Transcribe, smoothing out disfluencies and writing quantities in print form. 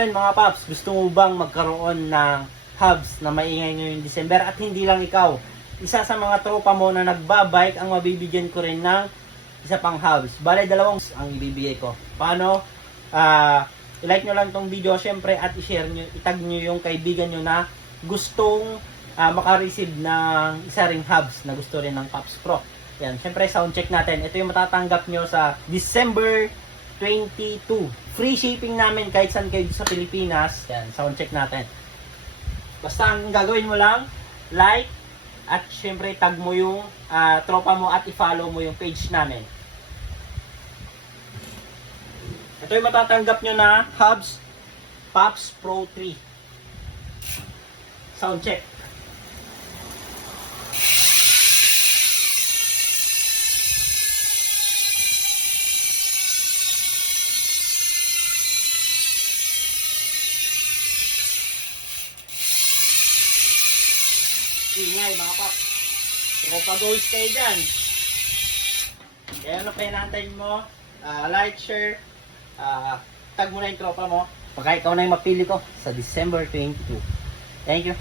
Mga paps, gusto mo bang magkaroon ng hubs na maingay ngayong December at hindi lang ikaw? Isa sa mga tropa mo na nagbabike ang mabibigyan ko rin ng isa pang hubs. Bale, dalawang ang ibibigay ko. Paano? I-like nyo lang tong video syempre at i-share nyo, itag nyo yung kaibigan nyo na gustong makareceive ng isa ring hubs na gusto rin ng Paps Pro. Yan, syempre sound check natin. Ito yung matatanggap nyo sa December 22. Free shipping namin kahit saan kayo sa Pilipinas. Yan, sound check natin. Basta ang gagawin mo lang, like, at syempre tag mo yung tropa mo at i-follow mo yung page namin. Ito yung matatanggap nyo na hubs Paps Pro 3. Sound check. Ingay mga paps. Tropa goals kayo dyan. Kaya ano pa hinantayin mo? Like, share, tag mo na yung tropa mo. Baka ikaw na yung mapili ko sa December 22. Thank you.